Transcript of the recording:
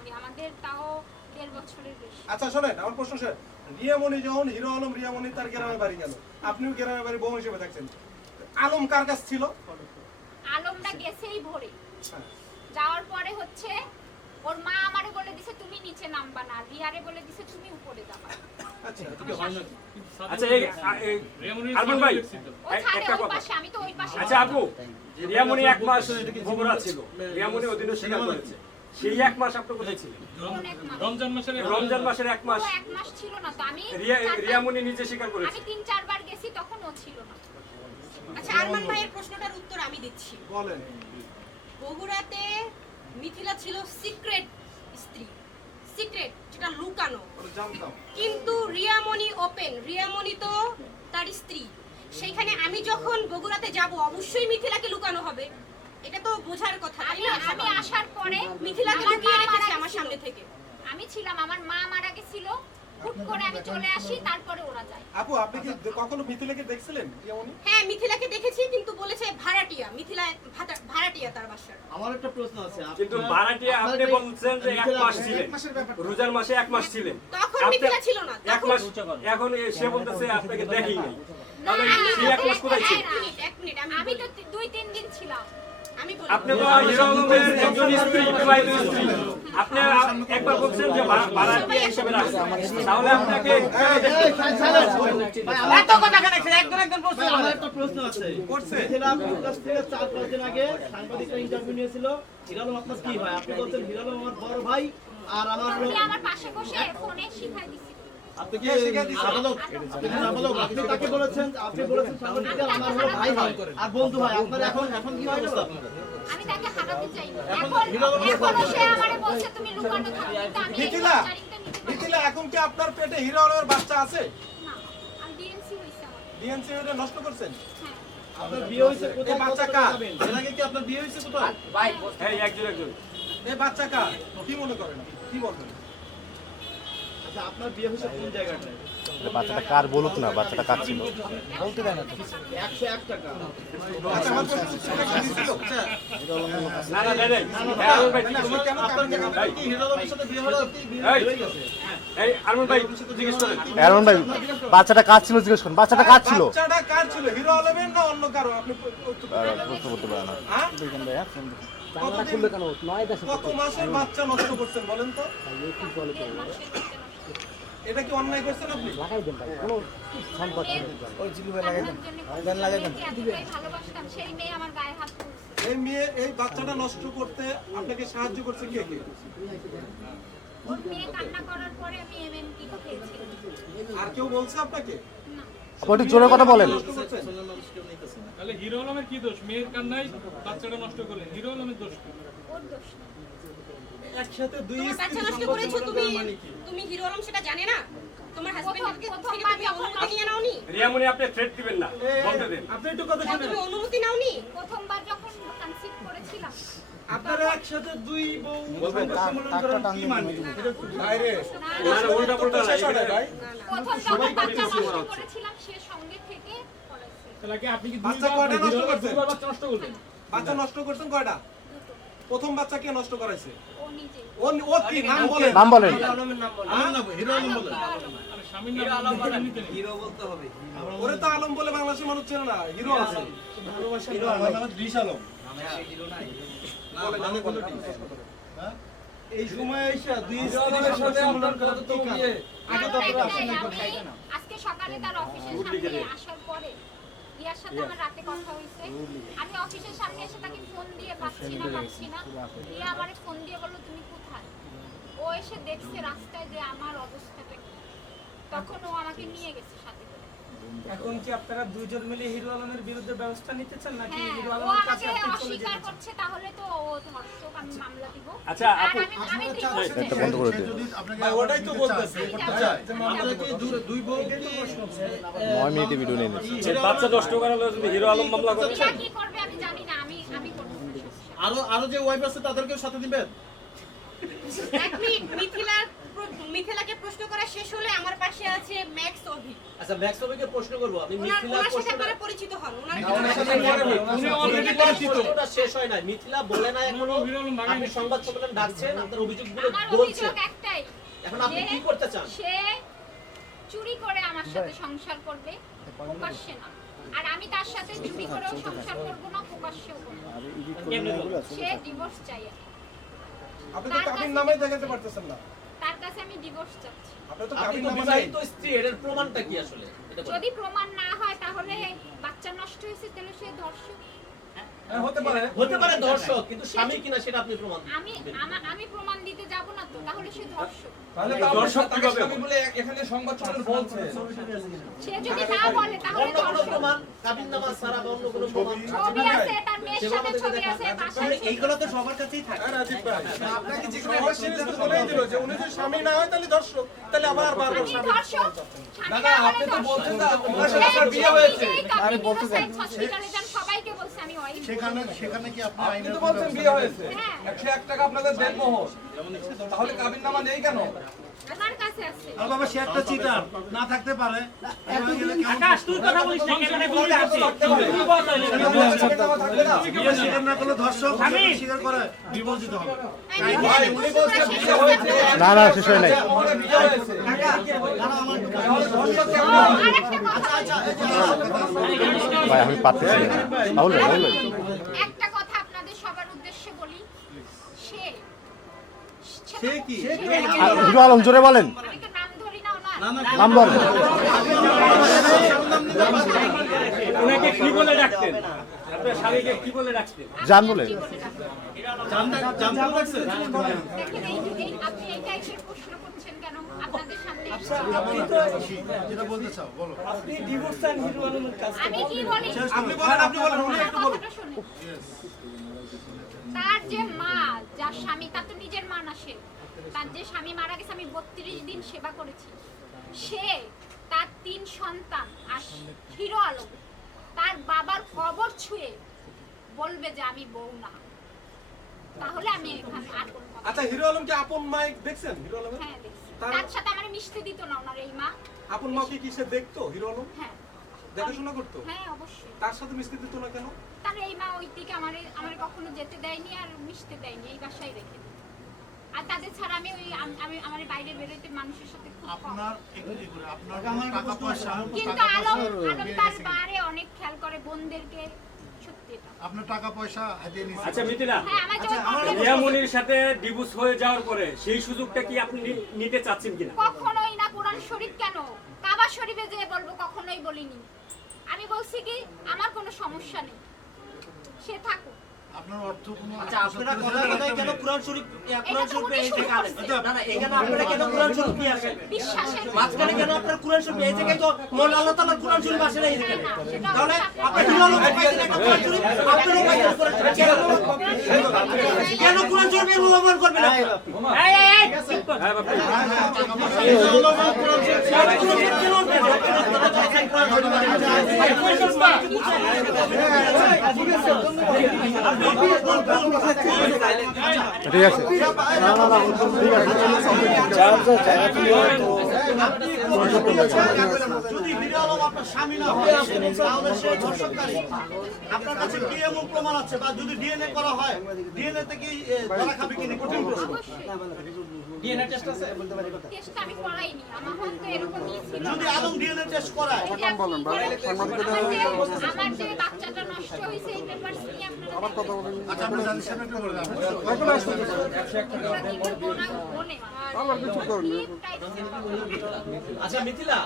আগে, আমাদের তাও 1.5 বছরের বেশি। আচ্ছা শোনেন, আমার প্রশ্ন শেষ। রিয়ামণি যখন হিরো আলম রিয়ামণি তার গ্রামের বাড়ি গেল, আপনিও গ্রামের বাড়ি বউ হিসেবে থাকছেন, আলম কার কাছ ছিল? আলমটা গেছেই ভোরে, হ্যাঁ। যাওয়ার পরে হচ্ছে ওর মা আমারে বলে দিছে তুমি নিচে নামবা না, রিয়ারে বলে দিছে তুমি উপরে যাবা। আচ্ছা আচ্ছা আরমান ভাই ও ছাদে একটা ওই কথা। পাশে, আমি তো ওই পাশে। আচ্ছা আপু, রিয়ামণি 1 মাস বগুড়া ছিল, রিয়ামণি ওদিনও স্বীকার করেছে। সেই 1 মাস আপনি কোথায় ছিলেন? কোন এক মাস? রমজান মাসের 1 মাস ও 1 মাস ছিল না তো, আমি রিয়ামণি নিজে স্বীকার করেছে। আমি 3-4 বার গেছি, তখন ও ছিল না। আচ্ছা আরমান ভাইয়ের প্রশ্নটার উত্তর আমি দিচ্ছি। বলেন। বগুড়াতে মিথিলা ছিল সিক্রেট স্ত্রী, সিক্রেট, যেটা লুকানো। ওটা জানতাম। কিন্তু রিয়ামণি ওপেন, রিয়ামণি তো তার স্ত্রী। সেইখানে আমি যখন বগুড়াতে যাব অবশ্যই মিথিলাকে লুকানো হবে, এটা তো বোঝার কথা। আমি আসার পরে মিথিলাকে আমার লুকিয়ে মা রেখেছে মারা আমার গেছিল। সামনে থেকে। আমি ছিলাম, আমার মা মারা গেছিল, হুট করে আমি চলে আসি, তারপরে ওরা যায়। আপু আপনি কি কখনো মিথিলাকে দেখছিলেন রিয়ামণি? হ্যাঁ মিথিলাকে দেখেছি, কিন্তু বলেছে ভাড়াটিয়া, মিথিলা ভাড়াটিয়া তার বাসার। আমার একটা প্রশ্ন আছে। কিন্তু ভাড়াটিয়া আপনি বলছেন যে 1 মাস ছিলেন, রোজার মাসে 1 মাস ছিলেন। তখন আপনি মিথিলা ছিল না। 1 মাস, এখন সে বলতেছে আপনাকে দেখেই নাই। তাহলে সেই 1 মাস কোথায় ছিল? এক মিনিট আমি তো 2-3 দিন ছিলাম। আমি বলি আপনি তো হিরো আলমের একজন স্ত্রী, বিবাহিত স্ত্রী। আপনি একবার বলছেন যে ভাড়াটিয়া হিসেবে রাখছেন, তাহলে আপনাকে এত কথা কেন? একজন প্রশ্ন, আমার একটা প্রশ্ন আছে। মিথিলা আপনার কাছ থেকে 4-5 দিন আগে সাংবাদিকরা ইন্টারভিউ নিয়েছিল, হিরো আলম আপনার কি হয়? আপনি বলছেন হিরো আলম আমার বড় ভাই, আর আমার উনি আমার পাশে বসে ফোনে শিখাই দিছিল। আপনি কি নাবালক? আপনি তাকে বলেছেন, আপনি বলেছেন সাংবাদিকরা আমার হলো ভাই হয় আর বন্ধু হয়, আপনার এখন কি হয় না? আমি তাকে হারাতে চাইনি। এখন সে আমারে বলছে তুমি লুকানো থাকো, কিন্তু আমি এই মিথিলা, চারিংটা নিতে পারি মিথিলা এখন কি আপনার পেটে হিরো আলমের বাচ্চা আছে? না। আমি ডিএনসি হইছে আমার। ডিএনসি এটা নষ্ট করছেন? হ্যাঁ। আপনার বিয়ে হয়েছে কোথায়? এই বাচ্চা কত কার? যাবেন? এর আগে কি আপনার বিয়ে হয়েছে কোথায়? এই একজন এই বাচ্চা কার? কি মনে করেন? কি বলবেন? আচ্ছা আপনার বিয়ে হয়েছে কোন জায়গাটায়? বাচ্চাটা কার বলুক না, বাচ্চাটা কার ছিল? বলতে দেয় না তো। 101 টাকা। আচ্ছা আমার প্রশ্ন ছিল কি দিছিল? না না দেন আরমান ভাই, আপনার কি হিরো আলমের সাথে বিয়ে হলো? বিয়ে এই। হয়ে গেছে। এই আরমান ভাই জিজ্ঞেস করেন। আরমান ভাই, বাচ্চাটা কার ছিল জিজ্ঞেস করুন, বাচ্চাটা কার ছিল? বাচ্চাটা কার ছিল? হিরো আলমের না অন্য কারো? আপনি প্রশ্ন করতে পারে না। হ্যাঁ? কত মাসের বাচ্চা নষ্ট করছেন বলেন তো? 1.5 মাসের মধ্যে নষ্ট। এটা কি অন্যায় করছেন আপনি? এতটাই ভালোবাসতাম, সেই মেয়ে আমার গায়ে হাত তুলছে। এই মেয়ে এই বাচ্চাটা নষ্ট করতে আপনাকে সাহায্য করছে কে কে? ওর মেয়ে কান্না করার পরে আমি এমএমপি খেয়েছি। আর কেউ বলছে আপনাকে না, আপনি একটু জোরে কথা বলেন। নষ্ট করছেন? তাহলে হিরো আলমের কি দোষ? মেয়ের কান্নাই বাচ্চাটা নষ্ট করলেন, হিরো আলমের দোষ কি? ওর দোষ না। একসাথে দুই তোমার বাচ্চা নষ্ট করেছো তুমি, তুমি হিরো আলম সেটা জানে না? তোমার হাজবেন্ডের থেকে তুমি অনুমতি নিয়ে নাওনি? রিয়ামণি আপনি থ্রেট দিবেন না, বলতে দেন। আপনি একটু কথা না, শুনেন। তুমি অনুমতি নাওনি? প্রথমবার যখন কনসিভ করেছিলাম, আপনারা একসাথে দুই বউ সম্পর্ক করেন কি মানে? বাইরে না না উল্টা পাল্টা না, শেষ হয় না, ভাই। প্রথম যখন বাচ্চা নষ্ট করেছিলাম, সে সঙ্গে থেকে করাইছে। তাহলে কি আপনি কি বাচ্চা কয়টা নষ্ট করছেন? দুইবার বাচ্চা নষ্ট করলেন? বাচ্চা নষ্ট করছেন কয়টা? প্রথম বাচ্চা কে নষ্ট করাইছে? ও নিজে। ও কি নাম বলেন? নাম বলেন। হিরো আলম হিরো আলম বলে। আরে স্বামীর নাম নিতে নেই। ওরে তো আলম বলে বাংলাদেশের মানুষ চেনে না, হিরো আছে। হিরো আলম নাম ত্রিশ আলম। এই সময় এসে দুই স্ত্রীর সাথে আপনার কত বিয়ে? আগে তো আপনারা আসেন না। আজকে সকালে তার অফিসের সামনে আসার পরে রিয়ার সাথে আমার রাতে কথা হয়েছে। আমি অফিসের সামনে এসে তাকে ফোন দিয়ে পাচ্ছি না। রিয়া আমারে ফোন দিয়ে বলল তুমি কোথায়? ও এসে দেখছে রাস্তায় যে আমার অবস্থাটা কি। তখন ও আমাকে নিয়ে গেছে সাথে করে। এখন কি আপনারা দুইজন মিলে হিরো আলমের বিরুদ্ধে ব্যবস্থা নিতে চান নাকি হ্যাঁ, হিরো ও আলমের কাছে আমাকে আপনি চলে অস্বীকার যেতে চান? করছে, তাহলে তো ও ধর্ষক, আমি মামলা দিব। আচ্ছা আর আপু, আমি divorce এটা চাই। বন্ধ করে দিন। ভাই ওটাই তো বলতেছি। আপনারা কি দুই বউ কি 9 মিনিটে ভিডিও নিয়ে নিচ্ছি। বাচ্চা নষ্ট করার যদি হিরো আলম মামলা করে, রিয়া কি করবে আমি জানি না, আমি করব। আরো যে ওয়াইফ আছে তাদেরকেও সাথে দিবেন? এক মিনিট, মিথিলার মিথিলাকে প্রশ্ন করা শেষ হলে আমার পাশে আছে ম্যাক্স অভি। আচ্ছা ম্যাক্সওয়েলকে প্রশ্ন করব আমি মিথিলা ওনার সাথে প্রশ্নটা আপনারা পরিচিত হন। উনি অলরেডি পরিচিত। প্রশ্নটা শেষ হয় না মিথিলা বলে না এখনো হিরো আলম ভাগে আপনি সংবাদ সম্মেলন ডাকছেন আপনার অভিযোগগুলো আমার বলছেন অভিযোগ একটাই, এখন আপনি যে কি করতে চান সে চুরি করে আমার সাথে সংসার করবে, প্রকাশ্যে না। আর আমি তার সাথে চুরি করেও সংসার করব না, প্রকাশ্যেও করব না। সে ডিভোর্স চাই আমি। আপনি তো কাবিন নামাই দেখাতে পারতেছেন না। তার কাছে আমি ডিভোর্স চাচ্ছি। আপনি তো আপনি কাবিন তো নামা নাই। বিবাহিত স্ত্রী এর প্রমাণটা কি আসলে এটা বলুন। যদি প্রমাণ না হয় তাহলে বাচ্চা নষ্ট হয়েছে, তাহলে সে ধর্ষক। হতে পারে। হতে পারে দর্শক কিন্তু স্বামী কিনা সেটা আপনি প্রমাণ দিন। আমি প্রমাণ দিতে যাব না তো, তাহলে সে ধর্ষক। তাহলে তো দর্শক তাকে কিভাবে স্বামী বলে এখানে সংবাদ সম্মেলন বলছে। সে যদি না বলে তাহলে অন্য কোনো ধর্ষক। প্রমাণ কাবিননামা ছাড়া বা অন্য কোনো প্রমাণ ছবি আছে, তার মেয়ের সাথে ছবি আছে, বাসায় ছবি এইগুলো তো সবার কাছেই থাকে। হ্যাঁ, রাজীব ভাই, আপনাকে জিজ্ঞাসা করা সিরিয়াস তো বলেই দিল যে উনি যদি স্বামী না হয় তাহলে দর্শক, তাহলে আবার বারবার আমি স্বামী। ধর্ষক। না, না, আপনি তো বলছেন যে ওনার সাথে আপনার বিয়ে হয়েছে। আরে বলতে চাই হসপিটালে যান, সবাইকে বলছে আমি ওয়াইফ। সেখানে কি আপনি আপনি তো বলছেন বিয়ে হয়েছে। হ্যাঁ। 101 টাকা আপনাদের দেনমোহর। তাহলে কাবিন নামা নেই কেন? আমার কাছে আছে। আর বাবা সে একটা চিটার না থাকতে পারে আকাশ তুই কথা বলিস না কেন বলতে আসছিস তুই বল তাহলে কাবিন নামা থাকবে না। বিয়ে স্বীকার না করলে ধর্ষক স্বীকার করে ডিভোর্স দিতে হবে। ভাই, উনি বলছেন বিয়ে হয়েছে। না না শেষ হয় নাই মোহরে বিয়ে হয়েছে। আরেকটা কথা ভাই আমি পারতেছি না রাহুল ভাই, রাহুল ভাই। একটা কথা আপনাদের সবার উদ্দেশ্যে বলি, সে কি? আর হিরো আলম জোরে বলেন, আমি তো নাম ধরি না ওনার। নাম বলেন। ওনাকে কি বলে ডাকতেন আপনার স্বামীকে কি বলে ডাকতেন জান বলে। কি বলে ডাকবো? জানতে পারছেন দেখেন আপনি এই টাইপের প্রশ্ন করছেন কেন আপনাদের সামনে এসে? যেটা বলতে চাও বলো। আপনি ডিভোর্স চান হিরো আলমের কাছে। আমি কি বলি? আপনি বলেন, উনি আমার একটু বলুন। কথাটা শুনুন। তার যে মা, যার স্বামী, তার তো নিজের মা না সে। তার যে স্বামী মারা গেছে, আমি 32 দিন সেবা করেছি। সে তার 3 সন্তান আর হিরো আলম তার বাবার কবর ছুঁয়ে বলবে যে আমি বউ না, তাহলে আমি এখানে আর কোনো কথা। আচ্ছা, হিরো আলমকে আপন মাইক দেখছেন? হিরো আলমের হ্যাঁ দেখছি। তার সাথে আমার মিশতে দিত না ওনার এই মা। আপন মাকে কি সে দেখতো? হিরো আলম হ্যাঁ দেখাশোনা করতো? হ্যাঁ অবশ্যই। তার সাথে মিশতে দিত না কেন? তার এই মা ওই দিকে আমার কখনো যেতে দেয়নি আর মিশতে দেয়নি, এই বাসায় রেখে দিত। আর তাদের ছাড়া আমি আমি আমার বাইরে বেরোতে মানুষের সাথে খুব কম। আপনার আপনার টাকা পয়সা কিন্তু আলম তার বারে অনেক খেয়াল করে বোনদেরকে, সত্যি এটা। আপনার টাকা পয়সা হাতিয়ে নিয়েছে। আচ্ছা মিথিলা হ্যাঁ আমার যখন রিয়ামনির সাথে ডিভোর্স হয়ে যাওয়ার পরে সেই সুযোগটা কি আপনি নিতে চাচ্ছেন কিনা কখনোই না, কোরআন শরীফ কেন, কাবা শরীফে যে বলবো, কখনোই বলিনি। আমি বলছি কি আমার কোনো সমস্যা নেই, সে থাকুক। আপনার অর্থ কোনো আচ্ছা আপনারা কথা কথায় কেন কোরআন শরীফ কোরআন এটা তো শরীফে উনি এই শুরু জায়গায় করেছে। না না এখানে আপনারা কেন কোরআন শরীফ নিয়ে আসেন বিশ্বাসের মাঝখানে কেন আপনার কোরআন শরীফ এই জায়গায় তো মোল আল্লাহ তাআলার কোরআন শরীফ আসে না এই জায়গায় না, সেটা তাহলে অবশ্যই আপনি হিরো আলম পাইছেন একটা কোরআন শরীফ আপনারও পাইছেন কোরআন শরীফ কেন কোরআন শরীফের অপমান করবেন আপনি এই চুপ কর হ্যাঁ বাবা ঠিক আছে যদি হিরো আলম আপনার স্বামী না হয় তাহলে সে ধর্ষণকারী। আপনার কাছে কি এমন প্রমাণ আছে বা যদি ডিএনএ করা হয় ডিএনএ তে কি ধরা খাবে কিনা কঠিন প্রশ্ন। ডিএনএ টেস্ট আছে টেস্ট আমি করাইনি, আমার হয়তো এরকমই ছিল। যদি আলম ডিএনএ টেস্ট করায় আমার যে বাচ্চাটা নষ্ট হয়েছে এই পেপারস নিয়ে আপনারা আচ্ছা আপনি জানেন সামনে একটু বলে দেন। কি বলবো না বলে আবার কিছু করুন। আচ্ছা মিথিলা